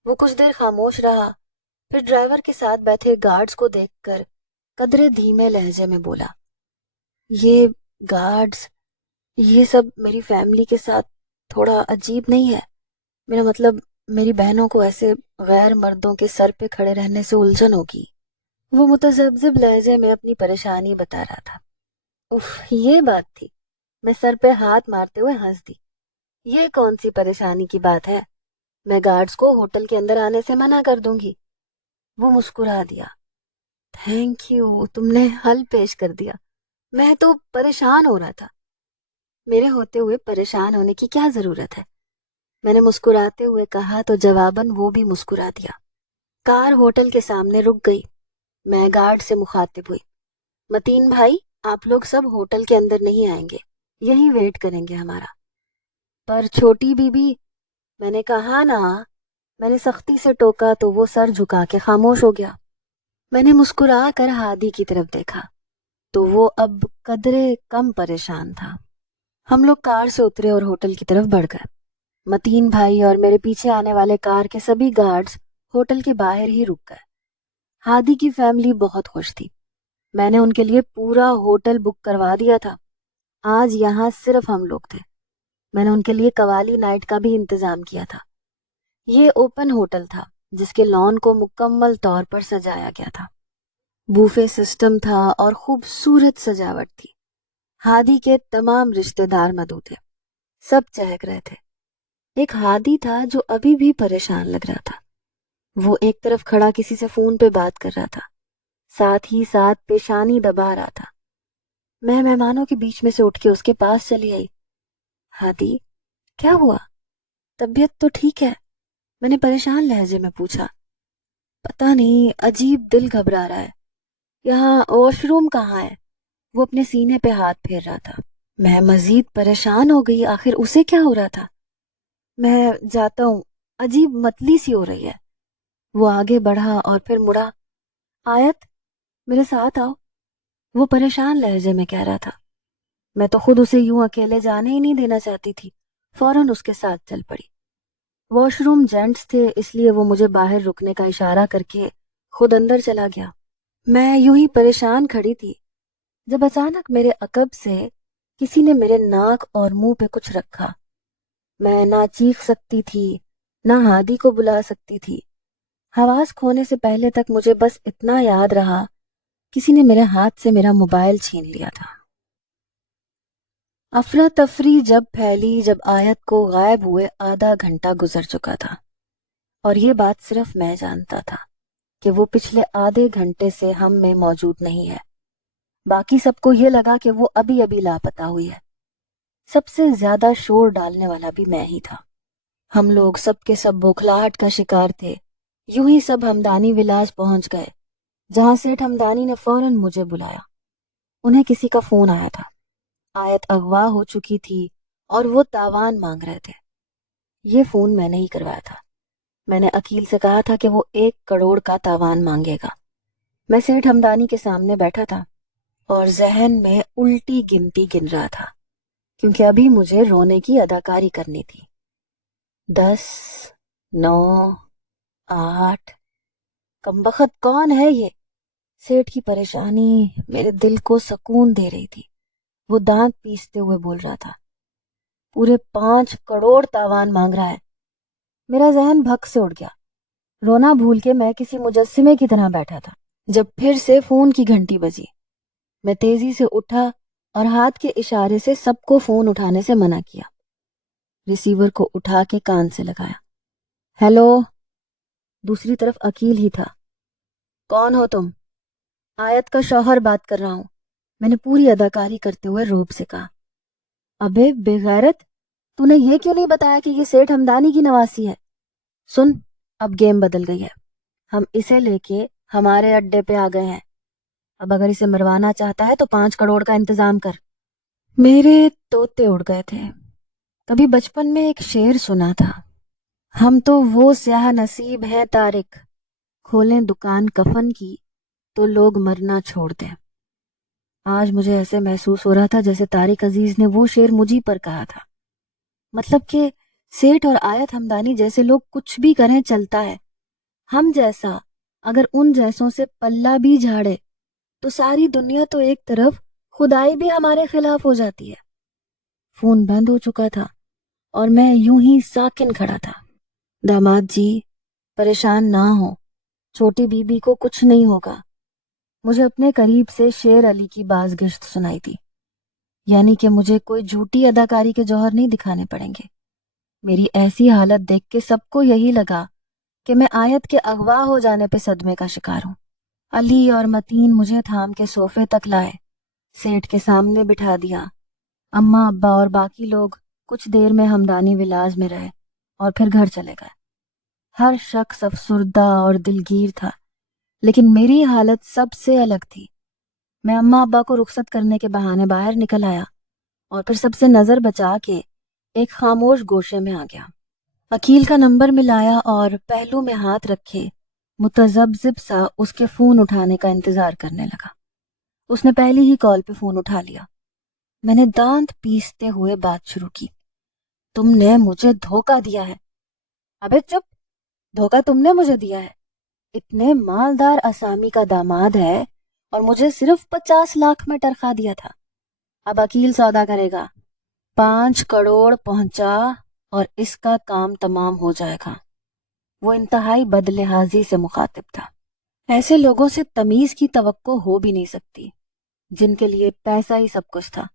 وہ کچھ دیر خاموش رہا، پھر ڈرائیور کے ساتھ بیٹھے گارڈز کو دیکھ کر قدرے دھیمے لہجے میں بولا، یہ گارڈز، یہ سب میری فیملی کے ساتھ تھوڑا عجیب نہیں ہے؟ میرا مطلب، میری بہنوں کو ایسے غیر مردوں کے سر پہ کھڑے رہنے سے الجھن ہوگی۔ وہ متذبذب لہجے میں اپنی پریشانی بتا رہا تھا۔ اف، یہ بات تھی۔ میں سر پہ ہاتھ مارتے ہوئے ہنس دی۔ یہ کون سی پریشانی کی بات ہے؟ میں گارڈز کو ہوٹل کے اندر آنے سے منع کر دوں گی۔ وہ مسکرا دیا۔ تھینک یو، تم نے حل پیش کر دیا، میں تو پریشان ہو رہا تھا۔ میرے ہوتے ہوئے پریشان ہونے کی کیا ضرورت ہے؟ میں نے مسکراتے ہوئے کہا تو جواباً وہ بھی مسکرا دیا۔ کار ہوٹل کے سامنے رک گئی۔ میں گارڈ سے مخاطب ہوئی، متین بھائی، آپ لوگ سب ہوٹل کے اندر نہیں آئیں گے، یہی ویٹ کریں گے ہمارا۔ پر چھوٹی بی بی، میں نے کہا نا۔ میں نے سختی سے ٹوکا تو وہ سر جھکا کے خاموش ہو گیا۔ میں نے مسکرا کر ہادی کی طرف دیکھا تو وہ اب قدرے کم پریشان تھا۔ ہم لوگ کار سے اترے اور ہوٹل کی طرف بڑھ گئے۔ متین بھائی اور میرے پیچھے آنے والے کار کے سبھی گارڈز ہوٹل کے باہر ہی رک گئے۔ ہادی کی فیملی بہت خوش تھی۔ میں نے ان کے لیے پورا ہوٹل بک کروا دیا تھا۔ آج یہاں صرف ہم لوگ تھے۔ میں نے ان کے لیے قوالی نائٹ کا بھی انتظام کیا تھا۔ یہ اوپن ہوٹل تھا جس کے لان کو مکمل طور پر سجایا گیا تھا۔ بوفے سسٹم تھا اور خوبصورت سجاوٹ تھی۔ ہادی کے تمام رشتہ دار مدعو تھے، سب چہک رہے تھے۔ ایک ہادی تھا جو ابھی بھی پریشان لگ رہا تھا۔ وہ ایک طرف کھڑا کسی سے فون پہ بات کر رہا تھا، ساتھ ہی ساتھ پیشانی دبا رہا تھا۔ میں مہمانوں کے بیچ میں سے اٹھ کے اس کے پاس چلی آئی۔ ہادی، کیا ہوا؟ طبیعت تو ٹھیک ہے؟ میں نے پریشان لہجے میں پوچھا۔ پتہ نہیں، عجیب دل گھبرا رہا ہے۔ یہاں واش روم کہاں ہے؟ وہ اپنے سینے پہ ہاتھ پھیر رہا تھا۔ میں مزید پریشان ہو گئی، آخر اسے کیا ہو رہا تھا؟ میں جاتا ہوں، عجیب متلی سی ہو رہی ہے۔ وہ آگے بڑھا اور پھر مڑا۔ آیت، میرے ساتھ آؤ، وہ پریشان لہجے میں کہہ رہا تھا۔ میں تو خود اسے یوں اکیلے جانے ہی نہیں دینا چاہتی تھی، فوراً اس کے ساتھ چل پڑی۔ واش روم جینٹس تھے، اس لیے وہ مجھے باہر رکنے کا اشارہ کر کے خود اندر چلا گیا۔ میں یوں ہی پریشان کھڑی تھی جب اچانک میرے عقب سے کسی نے میرے ناک اور منہ پہ کچھ رکھا۔ میں نہ چیخ سکتی تھی، نہ ہادی کو بلا سکتی تھی۔ حواس کھونے سے پہلے تک مجھے بس اتنا یاد رہا، کسی نے میرے ہاتھ سے میرا موبائل چھین لیا تھا۔ افراتفری جب پھیلی جب آیت کو غائب ہوئے آدھا گھنٹہ گزر چکا تھا، اور یہ بات صرف میں جانتا تھا کہ وہ پچھلے آدھے گھنٹے سے ہم میں موجود نہیں ہے۔ باقی سب کو یہ لگا کہ وہ ابھی ابھی لاپتہ ہوئی ہے۔ سب سے زیادہ شور ڈالنے والا بھی میں ہی تھا۔ ہم لوگ سب کے سب بوکھلاہٹ کا شکار تھے۔ یوں ہی سب ہمدانی ولاس پہنچ گئے، جہاں سیٹھ ہمدانی نے فوراً مجھے بلایا۔ انہیں کسی کا فون آیا تھا۔ آیت اغوا ہو چکی تھی اور وہ تاوان مانگ رہے تھے۔ یہ فون میں نے ہی کروایا تھا۔ میں نے عقیل سے کہا تھا کہ وہ 1 کروڑ کا تاوان مانگے گا۔ میں سیٹھ ہمدانی کے سامنے بیٹھا تھا اور ذہن میں الٹی گنتی گن رہا تھا، کیونکہ ابھی مجھے رونے کی اداکاری کرنی تھی۔ 10، 9، 8۔ کمبخت کون ہے یہ؟ سیٹھ کی پریشانی میرے دل کو سکون دے رہی تھی۔ وہ دانت پیستے ہوئے بول رہا تھا، پورے 5 کروڑ تاوان مانگ رہا ہے۔ میرا ذہن بھگ سے اڑ گیا۔ رونا بھول کے میں کسی مجسمے کی طرح بیٹھا تھا۔ جب پھر سے فون کی گھنٹی بجی، میں تیزی سے اٹھا اور ہاتھ کے اشارے سے سب کو فون اٹھانے سے منع کیا۔ ریسیور کو اٹھا کے کان سے لگایا۔ ہیلو، دوسری طرف عقیل ہی تھا۔ کون ہو تم؟ آیت کا شوہر بات کر رہا ہوں، میں نے پوری اداکاری کرتے ہوئے روب سے کہا۔ ابے بے غیرت، تو نے یہ کیوں نہیں بتایا کہ یہ سیٹھ ہمدانی کی نواسی ہے؟ سن، اب گیم بدل گئی ہے۔ ہم اسے لے کے ہمارے اڈے پہ آ گئے ہیں۔ اب اگر اسے مروانا چاہتا ہے تو 5 کروڑ کا انتظام کر۔ میرے طوطے اڑ گئے تھے۔ کبھی بچپن میں ایک شعر سنا تھا، ہم تو وہ سیاہ نصیب ہیں طارق کھولیں دکان کفن کی تو لوگ مرنا چھوڑ دیں۔ آج مجھے ایسے محسوس ہو رہا تھا جیسے طارق عزیز نے وہ شعر مجھی پر کہا تھا، مطلب کہ سیٹھ اور آیت ہمدانی جیسے لوگ کچھ بھی کریں چلتا ہے، ہم جیسا اگر ان جیسوں سے پلہ بھی جھاڑے تو ساری دنیا تو ایک طرف، خدائی بھی ہمارے خلاف ہو جاتی ہے۔ فون بند ہو چکا تھا اور میں یوں ہی ساکن کھڑا تھا۔ داماد جی پریشان نہ ہو، چھوٹی بی بی کو کچھ نہیں ہوگا۔ مجھے اپنے قریب سے شیر علی کی بازگشت سنائی تھی، یعنی کہ مجھے کوئی جھوٹی اداکاری کے جوہر نہیں دکھانے پڑیں گے۔ میری ایسی حالت دیکھ کے سب کو یہی لگا کہ میں آیت کے اغوا ہو جانے پہ صدمے کا شکار ہوں۔ علی اور متین مجھے تھام کے صوفے تک لائے، سیٹھ کے سامنے بٹھا دیا۔ اماں ابا اور باقی لوگ کچھ دیر میں ہمدانی ولاز میں رہے اور پھر گھر چلے گئے۔ ہر شخص افسردہ اور دلگیر تھا، لیکن میری حالت سب سے الگ تھی۔ میں اماں ابا کو رخصت کرنے کے بہانے باہر نکل آیا اور پھر سب سے نظر بچا کے ایک خاموش گوشے میں آ گیا۔ عقیل کا نمبر ملایا اور پہلو میں ہاتھ رکھے متذبذب سا اس کے فون اٹھانے کا انتظار کرنے لگا۔ اس نے پہلی ہی کال پہ فون اٹھا لیا۔ میں نے دانت پیستے ہوئے بات شروع کی۔ تم نے مجھے دھوکہ دیا ہے۔ ابے چپ، دھوکہ تم نے مجھے دیا ہے؟ اتنے مالدار اسامی کا داماد ہے اور مجھے صرف 50 لاکھ میں ٹرخا دیا تھا۔ اب عقیل سودا کرے گا، 5 کروڑ پہنچا اور اس کا کام تمام ہو جائے گا۔ وہ انتہائی بدلحاظی سے مخاطب تھا۔ ایسے لوگوں سے تمیز کی توقع ہو بھی نہیں سکتی جن کے لیے پیسہ ہی سب کچھ تھا۔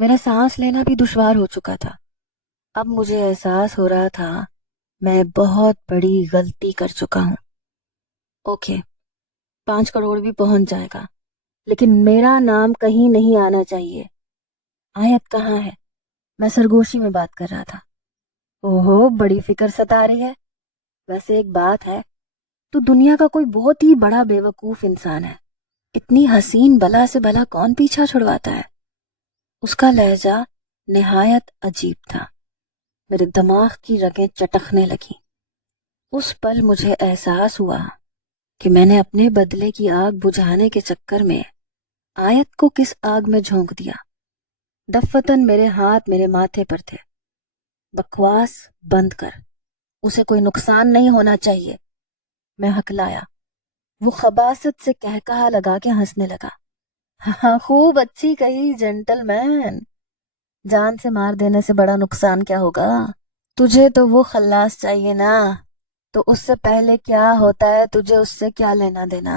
میرا سانس لینا بھی دشوار ہو چکا تھا۔ اب مجھے احساس ہو رہا تھا میں بہت بڑی غلطی کر چکا ہوں۔ اوکے، 5 کروڑ بھی پہنچ جائے گا، لیکن میرا نام کہیں نہیں آنا چاہیے۔ آیت کہاں ہے؟ میں سرگوشی میں بات کر رہا تھا۔ اوہو، بڑی فکر ستا رہی ہے۔ ویسے ایک بات ہے، تو دنیا کا کوئی بہت ہی بڑا بے وقوف انسان ہے۔ اتنی حسین بلا سے بلا کون پیچھا چھڑواتا ہے؟ اس کا لہجہ نہایت عجیب تھا۔ میرے دماغ کی رگیں چٹکنے لگیں۔ اس پل مجھے احساس ہوا کہ میں نے اپنے بدلے کی آگ بجھانے کے چکر میں آیت کو کس آگ میں جھونک دیا۔ دفتن میرے ہاتھ میرے ماتھے پر تھے۔ بکواس بند کر، اسے کوئی نقصان نہیں ہونا چاہیے، میں ہکلایا۔ وہ خباثت سے کہا لگا کے ہنسنے لگا۔ ہاں، خوب اچھی کہی جنٹل مین، جان سے مار دینے سے بڑا نقصان کیا ہوگا؟ تجھے تو وہ خلاص چاہیے نا، تو اس سے پہلے کیا ہوتا ہے تجھے اس سے کیا لینا دینا؟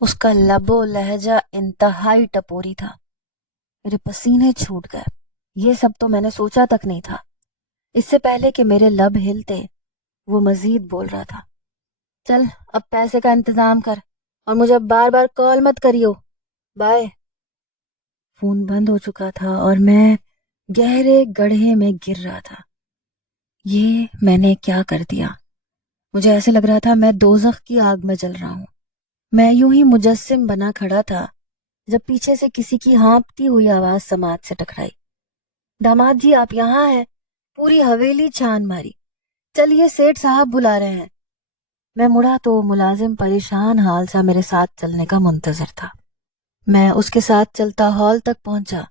اس کا لب و لہجہ انتہائی ٹپوری تھا۔ میرے پسینے چھوٹ گئے۔ یہ سب تو میں نے سوچا تک نہیں تھا۔ اس سے پہلے کہ میرے لب ہلتے وہ مزید بول رہا تھا۔ چل اب پیسے کا انتظام کر اور مجھے بار بار کال مت کریو، بائے۔ فون بند ہو چکا تھا اور میں گہرے گڑھے میں گر رہا تھا۔ یہ میں نے کیا کر دیا؟ مجھے ایسے لگ رہا تھا میں دوزخ کی آگ میں جل رہا ہوں۔ میں یوں ہی مجسم بنا کھڑا تھا جب پیچھے سے کسی کی ہانپتی ہوئی آواز سماعت سے ٹکرائی۔ داماد جی آپ یہاں ہیں؟ پوری حویلی چھان ماری، چلیے سیٹھ صاحب بلا رہے ہیں۔ میں مڑا تو ملازم پریشان حال سا میرے ساتھ چلنے کا منتظر تھا۔ میں اس کے ساتھ چلتا ہال تک پہنچا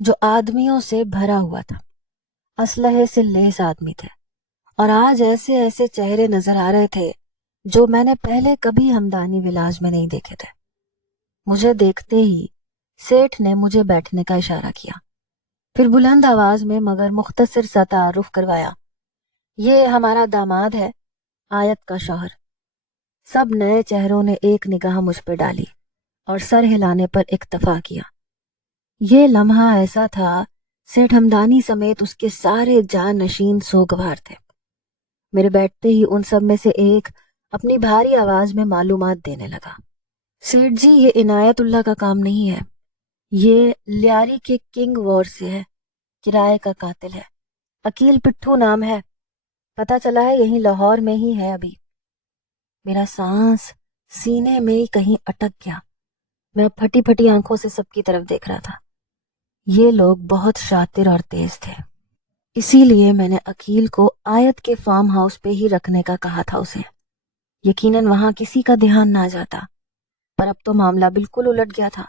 جو آدمیوں سے بھرا ہوا تھا۔ اسلحے سے لیس آدمی تھے اور آج ایسے ایسے چہرے نظر آ رہے تھے جو میں نے پہلے کبھی ہمدانی ولاز میں نہیں دیکھے تھے۔ مجھے دیکھتے ہی سیٹھ نے مجھے بیٹھنے کا اشارہ کیا، پھر بلند آواز میں مگر مختصر سا تعارف کروایا۔ یہ ہمارا داماد ہے، آیت کا شوہر۔ سب نئے چہروں نے ایک نگاہ مجھ پہ ڈالی اور سر ہلانے پر اکتفا کیا۔ یہ لمحہ ایسا تھا سیٹھ ہمدانی سمیت اس کے سارے جان نشین سوگوار تھے۔ میرے بیٹھتے ہی ان سب میں سے ایک اپنی بھاری آواز میں معلومات دینے لگا۔ سیٹھ جی، یہ عنایت اللہ کا کام نہیں ہے، یہ لیاری کے کنگ وار سے ہے، کرائے کا قاتل ہے، عقیل پٹھو نام ہے، پتہ چلا ہے یہیں لاہور میں ہی ہے ابھی۔ میرا سانس سینے میں ہی کہیں اٹک گیا۔ میں پھٹی پھٹی آنکھوں سے سب کی طرف دیکھ رہا تھا۔ یہ لوگ بہت شاطر اور تیز تھے، اسی لیے میں نے عقیل کو آیت کے فارم ہاؤس پہ ہی رکھنے کا کہا تھا اسے۔ یقیناً وہاں کسی کا دھیان نہ جاتا، پر اب تو معاملہ بالکل الٹ گیا تھا،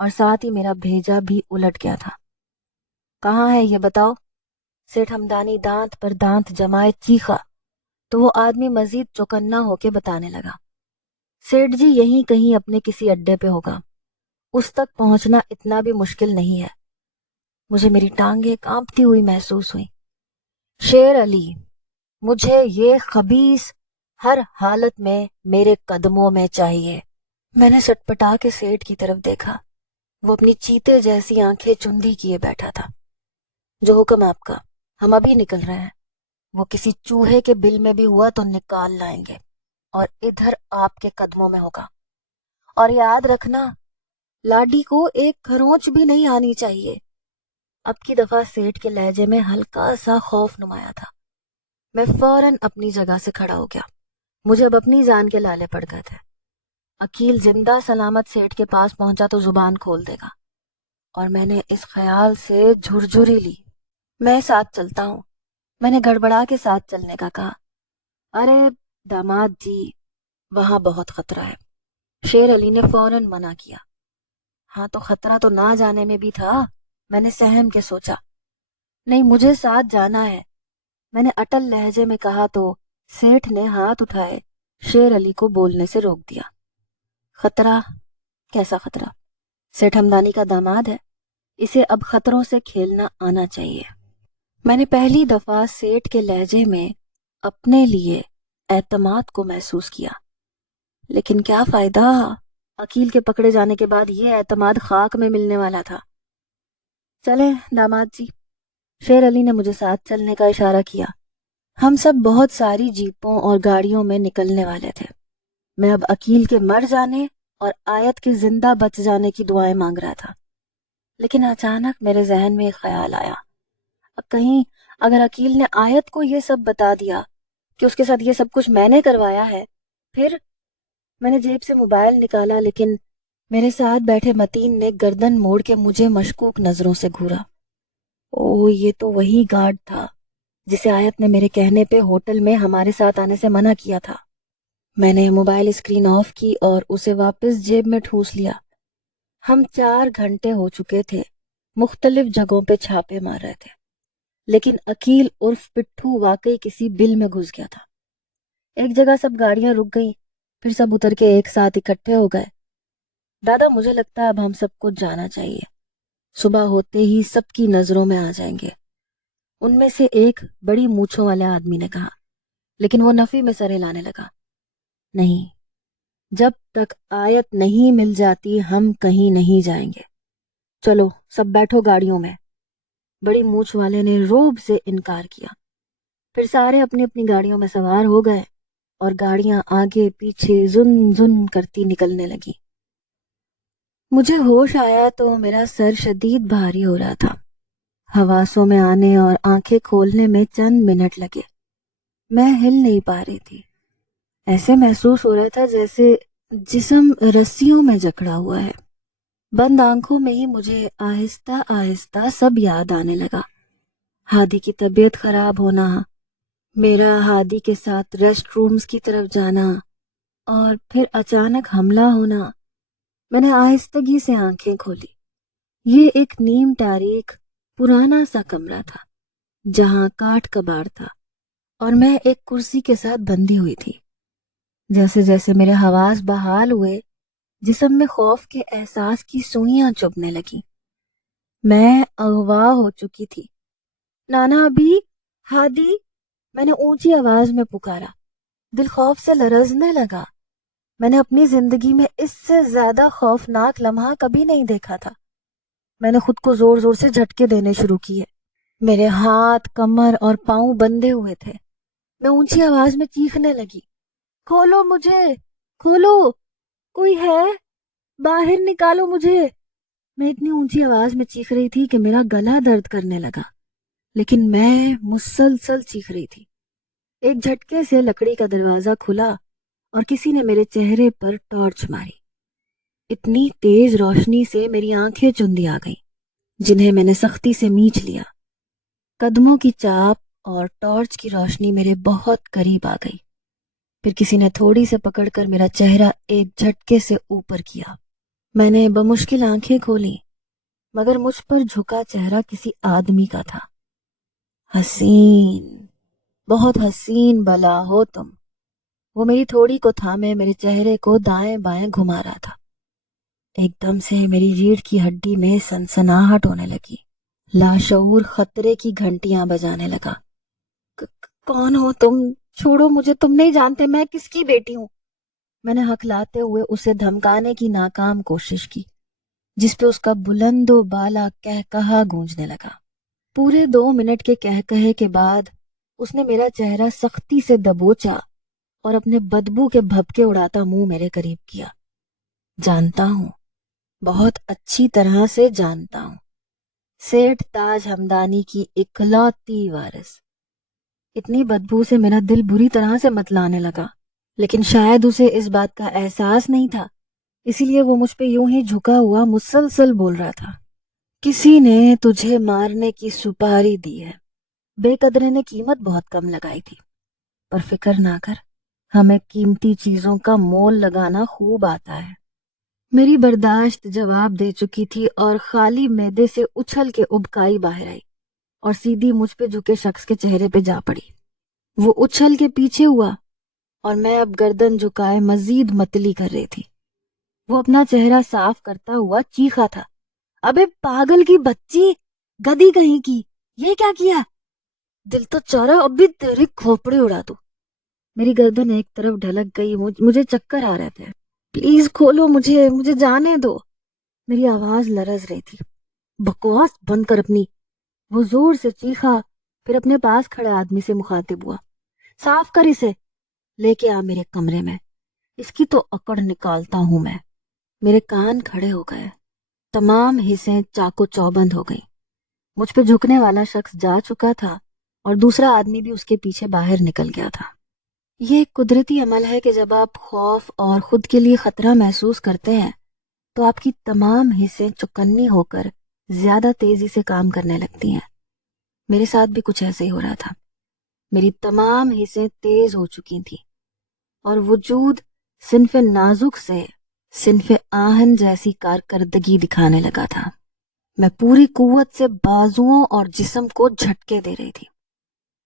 اور ساتھ ہی میرا بھیجا بھی الٹ گیا تھا۔ کہاں ہے یہ بتاؤ؟ سیٹھ ہمدانی دانت پر دانت جمائے چیخا تو وہ آدمی مزید چوکنا ہو کے بتانے لگا، سیٹھ جی یہیں کہیں اپنے کسی اڈے پہ ہوگا، اس تک پہنچنا اتنا بھی مشکل نہیں ہے۔ مجھے میری ٹانگیں کانپتی ہوئی محسوس ہوئی۔ شیر علی، مجھے یہ خبیث ہر حالت میں میرے قدموں میں چاہیے۔ میں نے سٹپٹا کے سیٹھ کی طرف دیکھا، وہ اپنی چیتے جیسی آنکھیں چندی کیے بیٹھا تھا۔ جو حکم آپ کا، ہم ابھی نکل رہے ہیں، وہ کسی چوہے کے بل میں بھی ہوا تو نکال لائیں گے، اور ادھر آپ کے قدموں میں ہوگا۔ اور یاد رکھنا، لاڈی کو ایک کھرونچ بھی نہیں آنی چاہیے۔ اب کی دفعہ سیٹھ کے لہجے میں ہلکا سا خوف نمایاں تھا۔ میں فوراً اپنی جگہ سے کھڑا ہو گیا، مجھے اب اپنی جان کے لالے پڑ گئے تھے۔ عقیل زندہ سلامت سیٹھ کے پاس پہنچا تو زبان کھول دے گا، اور میں نے اس خیال سے جھرجھری لی۔ میں ساتھ چلتا ہوں، میں نے گڑبڑا کے ساتھ چلنے کا کہا۔ ارے داماد جی، وہاں بہت خطرہ ہے، شیر علی نے فوراً منع کیا۔ ہاں تو خطرہ تو نہ جانے میں بھی تھا، میں نے سہم کے سوچا۔ نہیں، مجھے ساتھ جانا ہے، میں نے اٹل لہجے میں کہا تو سیٹھ نے ہاتھ اٹھائے شیر علی کو بولنے سے روک دیا۔ خطرہ؟ کیسا خطرہ؟ سیٹھ ہمدانی کا داماد ہے، اسے اب خطروں سے کھیلنا آنا چاہیے۔ میں نے پہلی دفعہ سیٹھ کے لہجے میں اپنے لیے اعتماد کو محسوس کیا، لیکن کیا فائدہ؟ عقیل کے پکڑے جانے کے بعد یہ اعتماد خاک میں ملنے والا تھا۔ چلیں داماد جی، شیر علی نے مجھے ساتھ چلنے کا اشارہ کیا۔ ہم سب بہت ساری جیپوں اور گاڑیوں میں نکلنے والے تھے۔ میں اب عقیل کے مر جانے اور آیت کے زندہ بچ جانے کی دعائیں مانگ رہا تھا، لیکن اچانک میرے ذہن میں ایک خیال آیا، کہیں اگر عقیل نے آیت کو یہ سب بتا دیا کہ اس کے ساتھ یہ سب کچھ میں نے کروایا ہے، پھر؟ میں نے جیب سے موبائل نکالا، لیکن میرے ساتھ بیٹھے متین نے گردن موڑ کے مجھے مشکوک نظروں سے گھورا۔ او، یہ تو وہی گارڈ تھا جسے آیت نے میرے کہنے پہ ہوٹل میں ہمارے ساتھ آنے سے منع کیا تھا۔ میں نے موبائل اسکرین آف کی اور اسے واپس جیب میں ٹھوس لیا۔ ہم 4 گھنٹے ہو چکے تھے مختلف جگہوں پہ چھاپے مار رہے تھے، لیکن عقیل عرف پٹھو واقعی کسی بل میں گھس گیا تھا۔ ایک جگہ سب گاڑیاں رک گئیں، پھر سب اتر کے ایک ساتھ اکٹھے ہو گئے۔ دادا، مجھے لگتا ہے اب ہم سب کو جانا چاہیے، صبح ہوتے ہی سب کی نظروں میں آ جائیں گے، ان میں سے ایک بڑی مونچھوں والے آدمی نے کہا، لیکن وہ نفی میں سر ہلانے لگا۔ نہیں، جب تک آیت نہیں مل جاتی ہم کہیں نہیں جائیں گے۔ چلو سب بیٹھو گاڑیوں میں۔ بڑی مونچھ والے نے روب سے انکار کیا۔ پھر سارے اپنی اپنی گاڑیوں میں سوار ہو گئے اور گاڑیاں آگے پیچھے زن زن کرتی نکلنے لگی۔ مجھے ہوش آیا تو میرا سر شدید بھاری ہو رہا تھا۔ حواسوں میں آنے اور آنکھیں کھولنے میں چند منٹ لگے۔ میں ہل نہیں پا رہی تھی، ایسے محسوس ہو رہا تھا جیسے جسم رسیوں میں جکڑا ہوا ہے۔ بند آنکھوں میں ہی مجھے آہستہ آہستہ سب یاد آنے لگا۔ ہادی کی طبیعت خراب ہونا، میرا ہادی کے ساتھ ریسٹ رومز کی طرف جانا، اور پھر اچانک حملہ ہونا۔ میں نے آہستگی سے آنکھیں کھولی۔ یہ ایک نیم تاریک پرانا سا کمرہ تھا جہاں کاٹھ کباڑ تھا، اور میں ایک کرسی کے ساتھ بندھی ہوئی تھی۔ جیسے جیسے میرے حواس بحال ہوئے، جسم میں خوف کے احساس کی سوئیاں چبھنے لگیں۔ میں اغوا ہو چکی تھی۔ نانا ابھی، ہادی، میں نے اونچی آواز میں پکارا۔ دل خوف سے لرزنے لگا۔ میں نے اپنی زندگی میں اس سے زیادہ خوفناک لمحہ کبھی نہیں دیکھا تھا۔ میں نے خود کو زور زور سے جھٹکے دینے شروع کیے۔ میرے ہاتھ، کمر اور پاؤں بندھے ہوئے تھے۔ میں اونچی آواز میں چیخنے لگی، کھولو مجھے، کھولو، کوئی ہے، باہر نکالو مجھے۔ میں اتنی اونچی آواز میں چیخ رہی تھی کہ میرا گلا درد کرنے لگا، لیکن میں مسلسل چیخ رہی تھی۔ ایک جھٹکے سے لکڑی کا دروازہ کھلا اور کسی نے میرے چہرے پر ٹارچ ماری۔ اتنی تیز روشنی سے میری آنکھیں چندی آ گئیں، جنہیں میں نے سختی سے مینچ لیا۔ قدموں کی چاپ اور ٹارچ کی روشنی میرے بہت قریب آ گئی۔ پھر کسی نے تھوڑی سے پکڑ کر میرا چہرہ ایک جھٹکے سے اوپر کیا۔ میں نے بمشکل آنکھیں کھولی، مگر مجھ پر جھکا چہرہ کسی آدمی کا تھا۔ حسین، بہت حسین بلا ہو تم۔ وہ میری تھوڑی کو تھامے میرے چہرے کو دائیں بائیں گھما رہا تھا۔ ایک دم سے میری ریڑھ کی ہڈی میں سنسناہٹ ہونے لگی۔ لاشعور خطرے کی گھنٹیاں بجانے لگا۔ کون ہو تم؟ چھوڑو مجھے، تم نہیں جانتے میں کس کی بیٹی ہوں۔ میں نے ہکلاتے ہوئے اسے دھمکانے کی ناکام کوشش کی، جس پہ اس کا بلند و بالا کہا گونجنے لگا۔ پورے 2 منٹ کے کہے کے بعد اس نے میرا چہرہ سختی سے دبوچا اور اپنے بدبو کے بھبکے اڑاتا منہ میرے قریب کیا۔ جانتا ہوں، بہت اچھی طرح سے جانتا ہوں، سیٹھ تاج ہمدانی کی اکلوتی وارث۔ اتنی بدبو سے میرا دل بری طرح سے متلانے لگا، لیکن شاید اسے اس بات کا احساس نہیں تھا، اسی لیے وہ مجھ پہ یوں ہی جھکا ہوا مسلسل بول رہا تھا۔ کسی نے تجھے مارنے کی سپاری دی ہے، بے قدرے نے قیمت بہت کم لگائی تھی، پر فکر نہ کر، ہمیں قیمتی چیزوں کا مول لگانا خوب آتا ہے۔ میری برداشت جواب دے چکی تھی اور خالی معدے سے اچھل کے ابکائی باہر آئی اور سیدھی مجھ پہ جھکے شخص کے چہرے پہ جا پڑی۔ وہ اچھل کے پیچھے ہوا اور میں اب گردن جھکائے مزید متلی کر رہی تھی۔ وہ اپنا چہرہ صاف کرتا ہوا چیخا تھا، ابے پاگل کی بچی، گدی کہیں کی، یہ کیا کیا؟ دل تو چاہ رہا اب بھی تیری کھوپڑی اڑا دوں۔ میری گردن ایک طرف ڈھلک گئی، مجھے چکر آ رہے تھے۔ پلیز کھولو مجھے جانے دو۔ میری آواز لرز رہی تھی۔ بکواس بند کر اپنی، وہ زور سے چیخا، پھر اپنے پاس کھڑے آدمی سے مخاطب ہوا، صاف کر اسے، لے کے آ میرے کمرے میں، اس کی تو اکڑ نکالتا ہوں میں۔ میرے کان کھڑے ہو گئے، تمام حصیں چاقو چوبند ہو گئی۔ مجھ پہ جھکنے والا شخص جا چکا تھا اور دوسرا آدمی بھی اس کے پیچھے باہر نکل گیا تھا۔ یہ ایک قدرتی عمل ہے کہ جب آپ خوف اور خود کے لیے خطرہ محسوس کرتے ہیں تو آپ کی تمام حصیں چوکنی ہو کر زیادہ تیزی سے کام کرنے لگتی ہیں۔ میرے ساتھ بھی کچھ ایسے ہی ہو رہا تھا۔ میری تمام حصیں تیز ہو چکی تھیں اور وجود صنف نازک سے صنف آہن جیسی کارکردگی دکھانے لگا تھا۔ میں پوری قوت سے بازوؤں اور جسم کو جھٹکے دے رہی تھی۔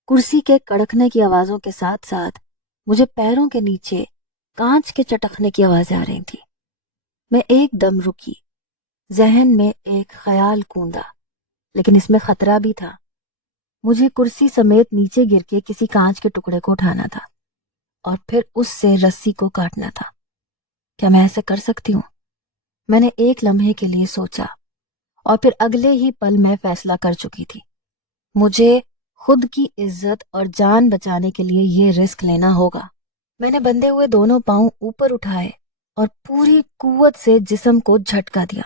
کرسی کے کڑکنے کی آوازوں کے ساتھ ساتھ مجھے پیروں کے نیچے کانچ کے چٹکنے کی آوازیں آ رہی تھیں۔ میں ایک دم رکی، ذہن میں ایک خیال کوندا، لیکن اس میں خطرہ بھی تھا۔ مجھے کرسی سمیت نیچے گر کے کسی کانچ کے ٹکڑے کو اٹھانا تھا اور پھر اس سے رسی کو کاٹنا تھا۔ کیا میں ایسے کر سکتی ہوں؟ میں نے ایک لمحے کے لیے سوچا اور پھر اگلے ہی پل میں فیصلہ کر چکی تھی۔ مجھے خود کی عزت اور جان بچانے کے لیے یہ رسک لینا ہوگا۔ میں نے بندھے ہوئے دونوں پاؤں اوپر اٹھائے اور پوری قوت سے جسم کو جھٹکا دیا۔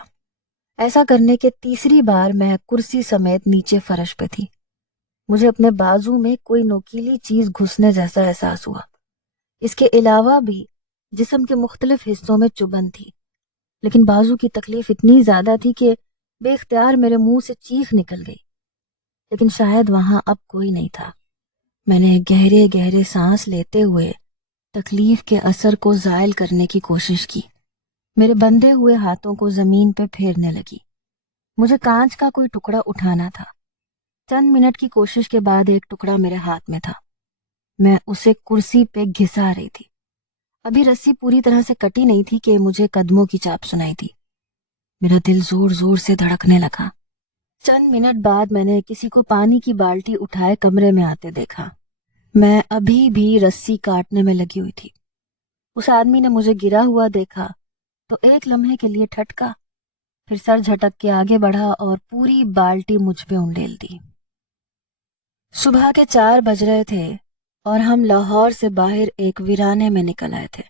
ایسا کرنے کے تیسری بار میں کرسی سمیت نیچے فرش پہ تھی۔ مجھے اپنے بازو میں کوئی نوکیلی چیز گھسنے جیسا احساس ہوا۔ اس کے علاوہ بھی جسم کے مختلف حصوں میں چبھن تھی، لیکن بازو کی تکلیف اتنی زیادہ تھی کہ بے اختیار میرے منہ سے چیخ نکل گئی، لیکن شاید وہاں اب کوئی نہیں تھا۔ میں نے گہرے گہرے سانس لیتے ہوئے تکلیف کے اثر کو زائل کرنے کی کوشش کی۔ میرے بندھے ہوئے ہاتھوں کو زمین پہ پھیرنے لگی۔ مجھے کانچ کا کوئی ٹکڑا اٹھانا تھا۔ چند منٹ کی کوشش کے بعد ایک ٹکڑا میرے ہاتھ میں تھا۔ میں اسے کرسی پہ گھسا رہی تھی۔ ابھی رسی پوری طرح سے کٹی نہیں تھی کہ مجھے قدموں کی چاپ سنائی دی۔ میرا دل زور زور سے دھڑکنے لگا۔ چند منٹ بعد میں نے کسی کو پانی کی بالٹی اٹھائے کمرے میں آتے دیکھا۔ میں ابھی بھی رسی کاٹنے میں لگی ہوئی تھی۔ اس آدمی نے مجھے گرا ہوا دیکھا تو ایک لمحے کے لیے ٹھٹکا، پھر سر جھٹک کے آگے بڑھا اور پوری بالٹی مجھ پہ انڈیل دی۔ صبح کے 4 بج رہے تھے اور ہم لاہور سے باہر ایک ویرانے میں نکل آئے تھے۔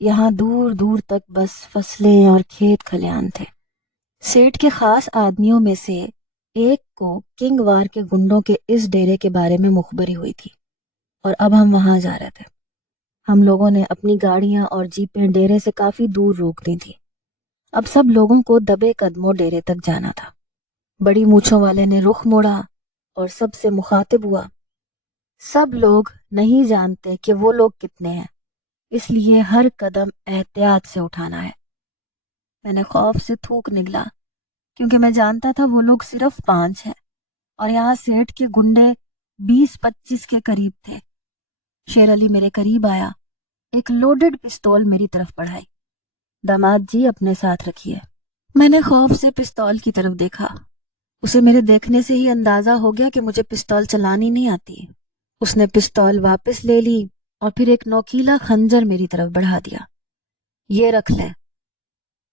یہاں دور دور تک بس فصلیں اور کھیت کھلیان تھے۔ سیٹھ کے خاص آدمیوں میں سے ایک کو کنگ وار کے گنڈوں کے اس ڈیرے کے بارے میں مخبری ہوئی تھی اور اب ہم وہاں جا رہے تھے۔ ہم لوگوں نے اپنی گاڑیاں اور جیپیں ڈیرے سے کافی دور روک دی تھی۔ اب سب لوگوں کو دبے قدموں ڈیرے تک جانا تھا۔ بڑی مونچھوں والے نے رخ موڑا اور سب سے مخاطب ہوا، سب لوگ نہیں جانتے کہ وہ لوگ کتنے ہیں، اس لیے ہر قدم احتیاط سے اٹھانا ہے۔ میں نے خوف سے تھوک نگلا، کیونکہ میں جانتا تھا وہ لوگ صرف 5 ہیں اور یہاں سیٹھ کے گنڈے 20-25 کے قریب تھے۔ شیر علی میرے قریب آیا، ایک لوڈڈ پستول میری طرف بڑھائی۔ داماد جی اپنے ساتھ رکھیے۔ میں نے خوف سے پستول کی طرف دیکھا۔ اسے میرے دیکھنے سے ہی اندازہ ہو گیا کہ مجھے پستول چلانی نہیں آتی۔ اس نے پستول واپس لے لی اور پھر ایک نوکیلا خنجر میری طرف بڑھا دیا۔ یہ رکھ لیں۔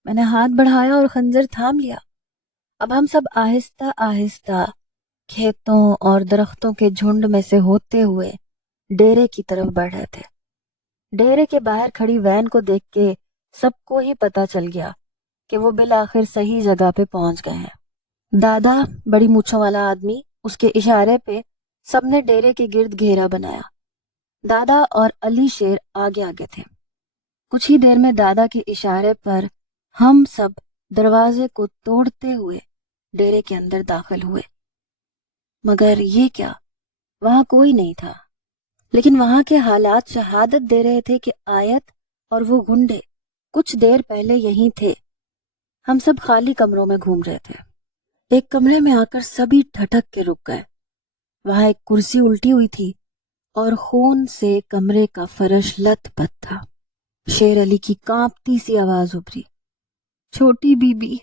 میں نے ہاتھ بڑھایا اور خنجر تھام لیا۔ اب ہم سب آہستہ آہستہ کھیتوں اور درختوں کے جھنڈ میں سے ہوتے ہوئے ڈیرے کی طرف بڑھ رہے تھے۔ ڈیرے کے باہر کھڑی وین کو دیکھ کے سب کو ہی پتا چل گیا کہ وہ بالآخر صحیح جگہ پہ پہنچ گئے ہیں۔ دادا، بڑی مونچھوں والا آدمی، اس کے اشارے پہ سب نے ڈیرے کے گرد گھیرا بنایا۔ دادا اور علی شیر آگے آگے تھے۔ کچھ ہی دیر میں دادا کے اشارے پر ہم سب دروازے کو توڑتے ہوئے ڈیرے کے اندر داخل ہوئے۔ مگر یہ کیا، وہاں کوئی نہیں تھا، لیکن وہاں کے حالات شہادت دے رہے تھے کہ آیت اور وہ گنڈے کچھ دیر پہلے یہیں تھے۔ ہم سب خالی کمروں میں گھوم رہے تھے۔ ایک کمرے میں آ کر سبھی ٹھٹک کے رک گئے۔ وہاں ایک کرسی الٹی ہوئی تھی اور خون سے کمرے کا فرش لت پت تھا۔ شیر علی کی کانپتی سی آواز ابھری، چھوٹی بی بی۔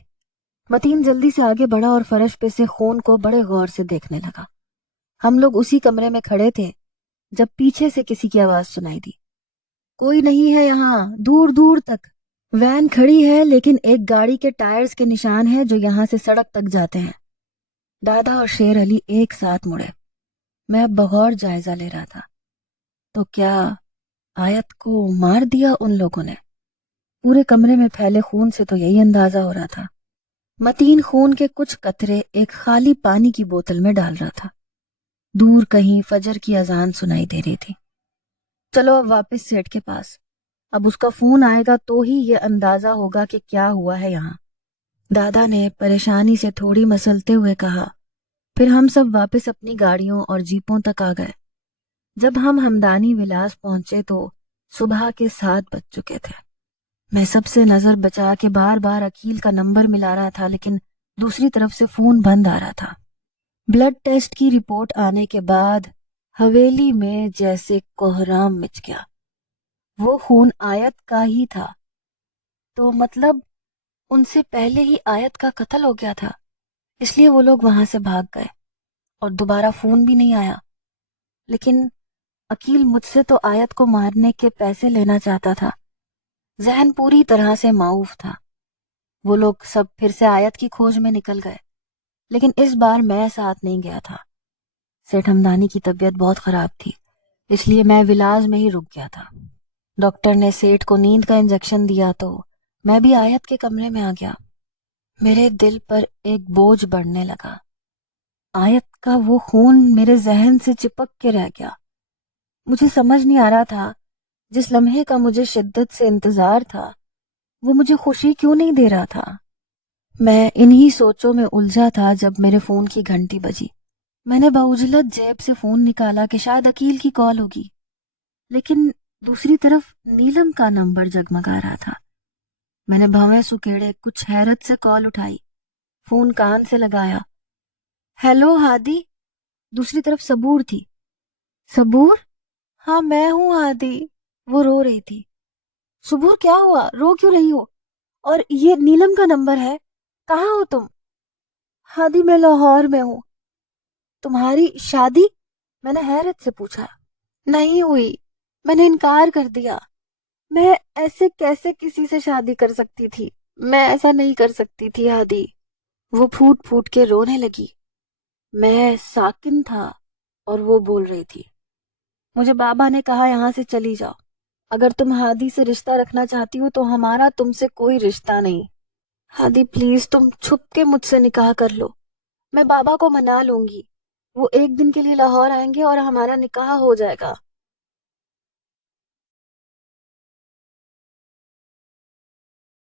متین جلدی سے آگے بڑھا اور فرش پہ سے خون کو بڑے غور سے دیکھنے لگا۔ ہم لوگ اسی کمرے میں کھڑے تھے جب پیچھے سے کسی کی آواز سنائی دی، کوئی نہیں ہے یہاں، دور دور تک وین کھڑی ہے لیکن ایک گاڑی کے ٹائرز کے نشان ہیں جو یہاں سے سڑک تک جاتے ہیں۔ دادا اور شیر علی ایک ساتھ مڑے۔ میں اب بغور جائزہ لے رہا تھا۔ تو کیا آیت کو مار دیا ان لوگوں نے؟ پورے کمرے میں پھیلے خون سے تو یہی اندازہ ہو رہا تھا۔ متین خون کے کچھ قطرے ایک خالی پانی کی بوتل میں ڈال رہا تھا۔ دور کہیں فجر کی اذان سنائی دے رہی تھی۔ چلو اب واپس سیٹھ کے پاس، اب اس کا فون آئے گا تو ہی یہ اندازہ ہوگا کہ کیا ہوا ہے یہاں۔ دادا نے پریشانی سے تھوڑی مسلتے ہوئے کہا۔ پھر ہم سب واپس اپنی گاڑیوں اور جیپوں تک آ گئے۔ جب ہم ہمدانی ولاس پہنچے تو صبح کے 7 بج چکے تھے۔ میں سب سے نظر بچا کے بار بار عقیل کا نمبر ملا رہا تھا، لیکن دوسری طرف سے فون بند آ رہا تھا۔ بلڈ ٹیسٹ کی رپورٹ آنے کے بعد حویلی میں جیسے کوہرام مچ گیا۔ وہ خون آیت کا ہی تھا، تو مطلب ان سے پہلے ہی آیت کا قتل ہو گیا تھا، اس لیے وہ لوگ وہاں سے بھاگ گئے اور دوبارہ فون بھی نہیں آیا۔ لیکن عقیل مجھ سے تو آیت کو مارنے کے پیسے لینا چاہتا تھا۔ ذہن پوری طرح سے معوف تھا۔ وہ لوگ سب پھر سے آیت کی کھوج میں نکل گئے، لیکن اس بار میں ساتھ نہیں گیا تھا۔ سیٹھ ہمدانی کی طبیعت بہت خراب تھی، اس لیے میں ولاز میں ہی رک گیا تھا۔ ڈاکٹر نے سیٹھ کو نیند کا انجیکشن دیا تو میں بھی آیت کے کمرے میں آ گیا۔ میرے دل پر ایک بوجھ بڑھنے لگا۔ آیت کا وہ خون میرے ذہن سے چپک کے رہ گیا۔ مجھے سمجھ نہیں آ رہا تھا، جس لمحے کا مجھے شدت سے انتظار تھا وہ مجھے خوشی کیوں نہیں دے رہا تھا۔ میں انہی سوچوں میں الجھا تھا جب میرے فون کی گھنٹی بجی۔ میں نے بعجلت جیب سے فون نکالا کہ شاید عقیل کی کال ہوگی، لیکن دوسری طرف نیلم کا نمبر جگمگا رہا تھا۔ میں نے بھویں سکیڑے کچھ حیرت سے کال اٹھائی، فون کان سے لگایا۔ ہیلو ہادی، دوسری طرف صبور تھی۔ صبور؟ ہاں میں ہوں ہادی، وہ رو رہی تھی۔ صبور کیا ہوا، رو کیوں رہی ہو؟ اور یہ نیلم کا نمبر ہے، کہاں ہو تم؟ ہادی میں لاہور میں ہوں۔ تمہاری شادی؟ میں نے حیرت سے پوچھا۔ نہیں ہوئی، میں نے انکار کر دیا۔ میں ایسے کیسے کسی سے شادی کر سکتی تھی؟ میں ایسا نہیں کر سکتی تھی ہادی۔ وہ پھوٹ پھوٹ کے رونے لگی۔ میں ساکن تھا اور وہ بول رہی تھی، مجھے بابا نے کہا یہاں سے چلی جاؤ، اگر تم ہادی سے رشتہ رکھنا چاہتی ہو تو ہمارا تم سے کوئی رشتہ نہیں۔ ہادی پلیز تم چھپ کے مجھ سے نکاح کر لو، میں بابا کو منا لوں گی، وہ ایک دن کے لیے لاہور آئیں گے اور ہمارا نکاح ہو جائے گا۔